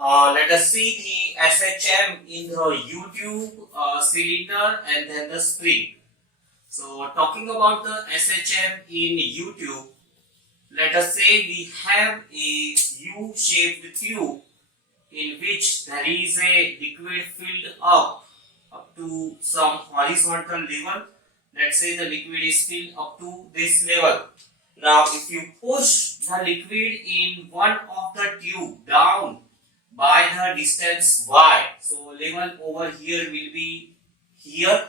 Let us see the SHM in the U-tube cylinder and then the spring. So talking about the SHM in U-tube, let us say we have a U-shaped tube in which there is a liquid filled up to some horizontal level. Let's say the liquid is filled up to this level. Now if you push the liquid in one of the tube down by the distance y, so level over here will be here,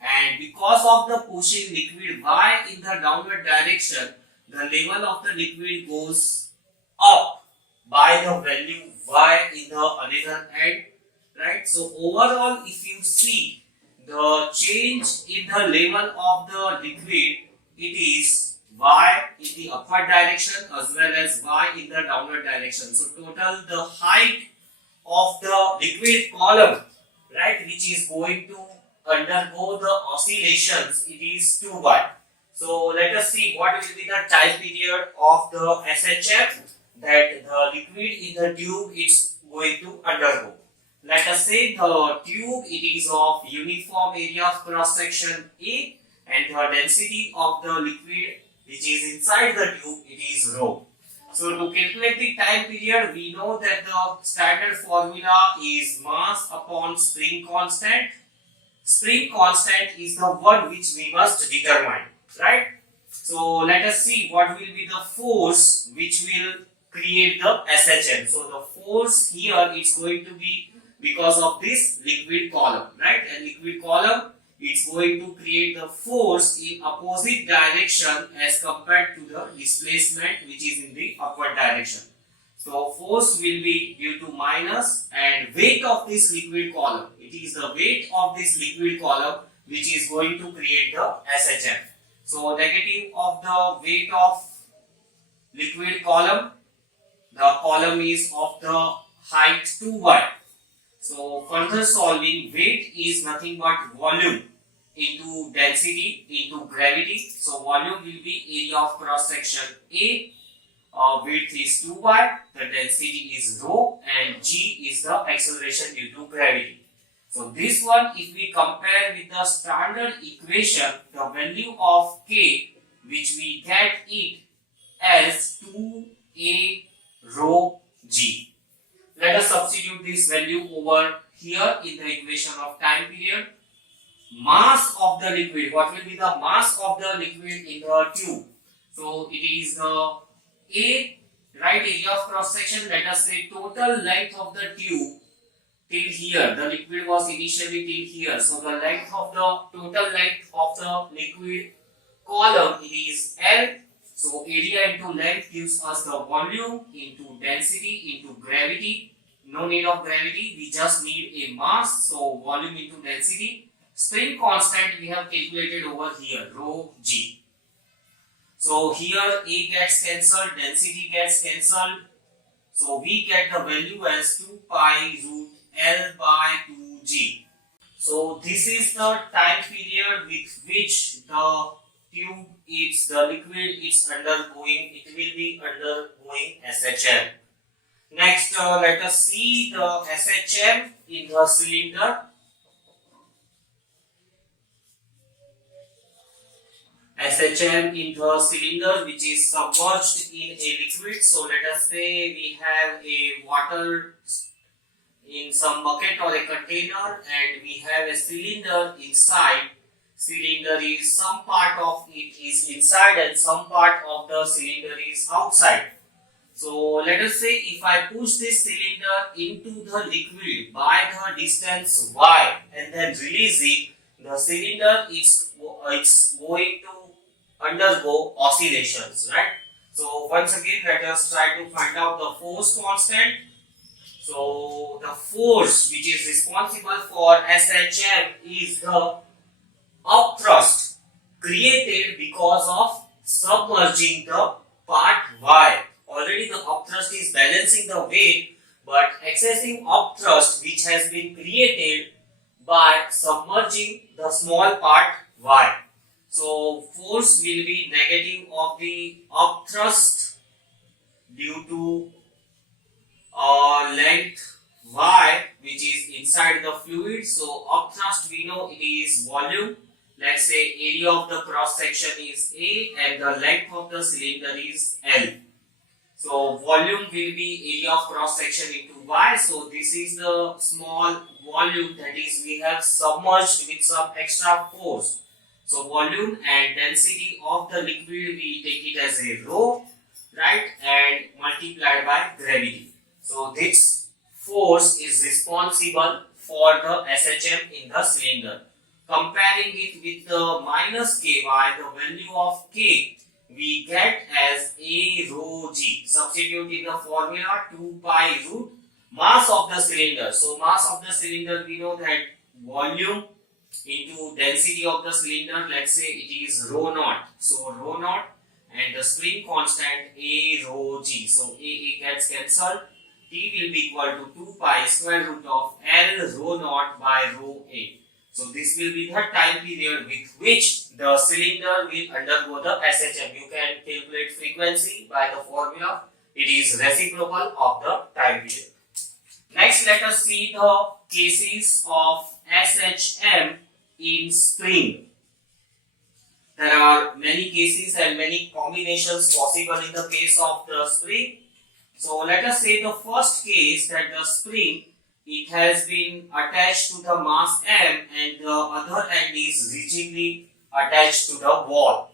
and because of the pushing liquid y in the downward direction, the level of the liquid goes up by the value y in the another end, right? So overall, if you see the change in the level of the liquid, it is y in the upward direction as well as y in the downward direction. So total the height of the liquid column, right, which is going to undergo the oscillations, it is 2y. So let us see what will be the time period of the SHM that the liquid in the tube is going to undergo. Let us say the tube, it is of uniform area of cross section A, and the density of the liquid which is inside the tube, it is rho. So to calculate the time period, we know that the standard formula is mass upon spring constant. Spring constant is the one which we must determine, right? So let us see what will be the force which will create the SHM. So the force here is going to be because of this liquid column, right? And liquid column is going to create the force in opposite direction as compared to the displacement which is in the upward direction. So force will be due to minus and weight of this liquid column. It is the weight of this liquid column which is going to create the SHM. So negative of the weight of liquid column, the column is of the height 2y. So further solving, weight is nothing but volume into density into gravity. So volume will be area of cross section A, width is 2y, the density is rho, and g is the acceleration due to gravity. So this one, if we compare with the standard equation, the value of k, which we get it as 2a rho g. Let us substitute this value over here in the equation of time period. Mass of the liquid, what will be the mass of the liquid in the tube? So it is the A, right, area of cross section. Let us say total length of the tube till here. The liquid was initially till here. So the length of the total length of the liquid column, it is L. So area into length gives us the volume into density into gravity. No need of gravity, we just need a mass. So volume into density. Spring constant we have calculated over here, rho g. So here A gets cancelled, density gets cancelled. So we get the value as 2 pi root L by 2g. So this is the time period with which the tube is, the liquid is undergoing, it will be undergoing SHM. Next, let us see the SHM in the cylinder. SHM in the cylinder which is submerged in a liquid. So let us say we have a water in some bucket or a container and we have a cylinder inside. Cylinder is, some part of it is inside and some part of the cylinder is outside. So let us say if I push this cylinder into the liquid by the distance y and then release it, the cylinder is going to undergo oscillations, right? So once again let us try to find out the force constant. So the force which is responsible for SHM is the upthrust created because of submerging the part y. Already the upthrust is balancing the weight, but excessive upthrust which has been created by submerging the small part y. So force will be negative of the upthrust due to length inside the fluid. So upthrust we know it is volume. Let's say area of the cross section is A and the length of the cylinder is L. So volume will be area of cross section into Y. So this is the small volume, that is we have submerged with some extra force. So volume and density of the liquid we take it as a rho, right, and multiplied by gravity. So this force is responsible for the SHM in the cylinder. Comparing it with the minus Ky, the value of K we get as A rho G. Substitute in the formula 2 pi root mass of the cylinder. So mass of the cylinder we know that volume into density of the cylinder, let's say it is rho naught. So rho naught and the spring constant A rho G. So A gets cancelled. T will be equal to 2 pi square root of L rho naught by rho A. So this will be the time period with which the cylinder will undergo the SHM. You can calculate frequency by the formula. It is reciprocal of the time period. Next, let us see the cases of SHM in spring. There are many cases and many combinations possible in the case of the spring. So let us say the first case, that the spring, it has been attached to the mass M and the other end is rigidly attached to the wall.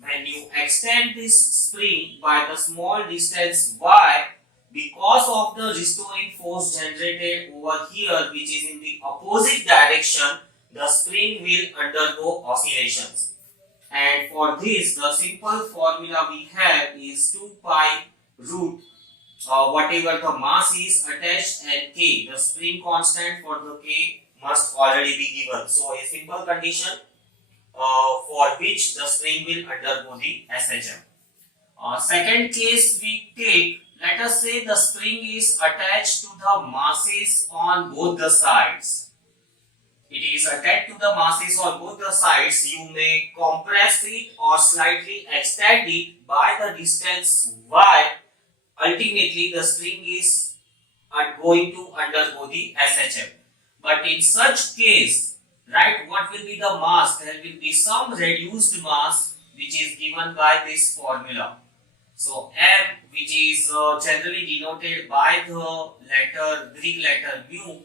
When you extend this spring by the small distance y, because of the restoring force generated over here, which is in the opposite direction, the spring will undergo oscillations. And for this, the simple formula we have is 2 pi root whatever the mass is attached and K, the spring constant for the K must already be given. So a simple condition for which the spring will undergo the SHM. Second case we take, let us say the spring is attached to the masses on both the sides. It is attached to the masses on both the sides. You may compress it or slightly extend it by the distance y. Ultimately, the spring is going to undergo the SHM. But in such case, right, what will be the mass? There will be some reduced mass which is given by this formula. So M, which is generally denoted by the Greek letter mu,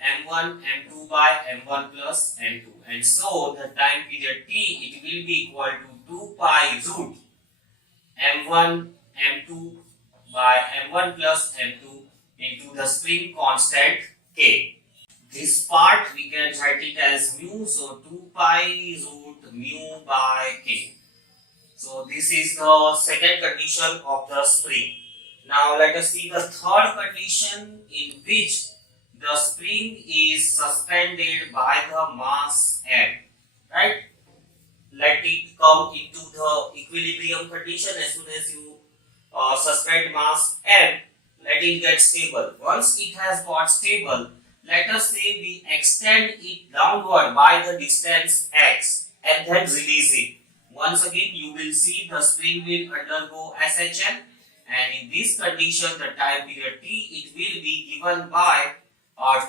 M1, M2 by M1 plus M2. And so the time period T, it will be equal to 2 pi root M1, M2 by M1 plus M2 into the spring constant K. This part we can write it as mu, so 2 pi root mu by K. So this is the second condition of the spring. Now let us see the third condition, in which the spring is suspended by the mass M. Right? Let it come into the equilibrium condition. As soon as you suspend mass M, let it get stable. Once it has got stable, let us say we extend it downward by the distance x and then release it. Once again, you will see the spring will undergo SHM, and in this condition, the time period T, it will be given by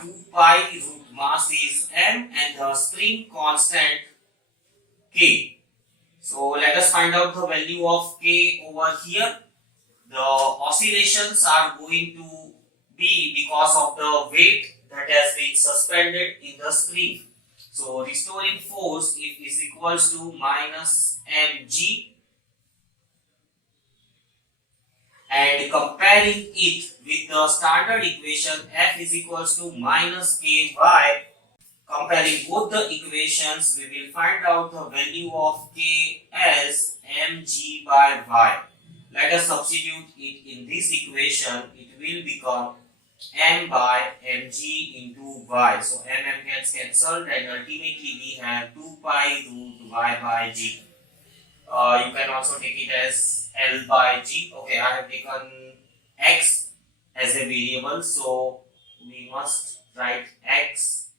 2 pi root mass is M and the spring constant K. So let us find out the value of K over here. The oscillations are going to be because of the weight that has been suspended in the spring. So restoring force is equals to minus mg, and comparing it with the standard equation F is equals to minus ky. Comparing both the equations, we will find out the value of K as mg by y. Let us substitute it in this equation. It will become m by mg into y. So m gets cancelled, and ultimately we have 2 pi root y by g. You can also take it as L by g. Okay, I have taken x as a variable, so we must write x.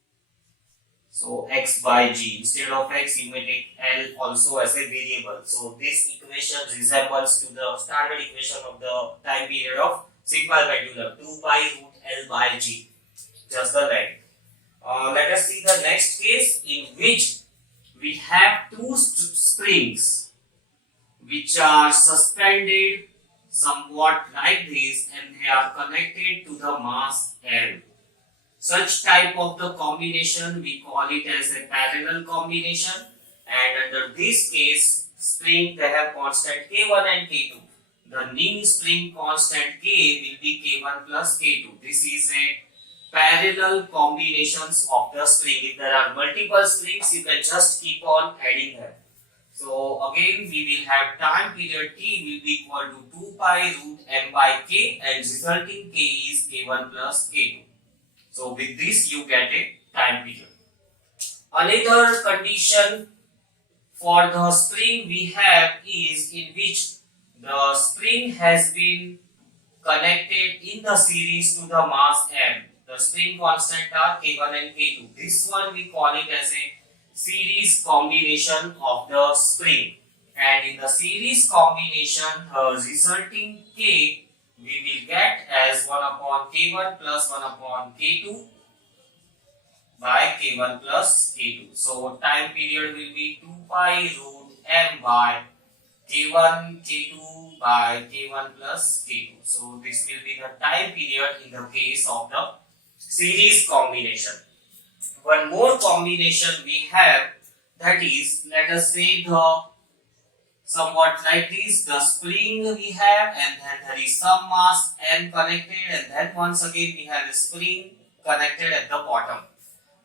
So x by g. Instead of x, you may take L also as a variable. So this equation resembles to the standard equation of the time period of simple pendulum, 2 pi root L by g. Just the length. Let us see the next case in which we have two springs which are suspended somewhat like this and they are connected to the mass L. Such type of the combination we call it as a parallel combination, and under this case spring they have constant K1 and K2. The mean spring constant K will be K1 plus K2. This is a parallel combinations of the spring. If there are multiple springs, you can just keep on adding them. So again we will have time period T will be equal to 2 pi root m by K and resulting K is K1 plus K2. So with this you get a time period. Another condition for the spring we have is in which the spring has been connected in the series to the mass m. The spring constant are K1 and K2. This one we call it as a series combination of the spring, and in the series combination the resulting K we will get as 1 upon K1 plus 1 upon K2 by K1 plus K2. So time period will be 2 pi root m by K1 K2 by K1 plus K2. So this will be the time period in the case of the series combination. One more combination we have, that is, let us say the somewhat like this, the spring we have and then there is some mass m connected and then once again we have a spring connected at the bottom.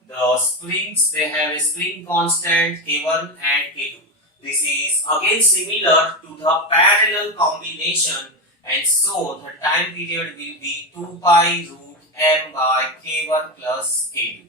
The springs, they have a spring constant K1 and K2. This is again similar to the parallel combination, and so the time period will be 2 pi root m by K1 plus K2.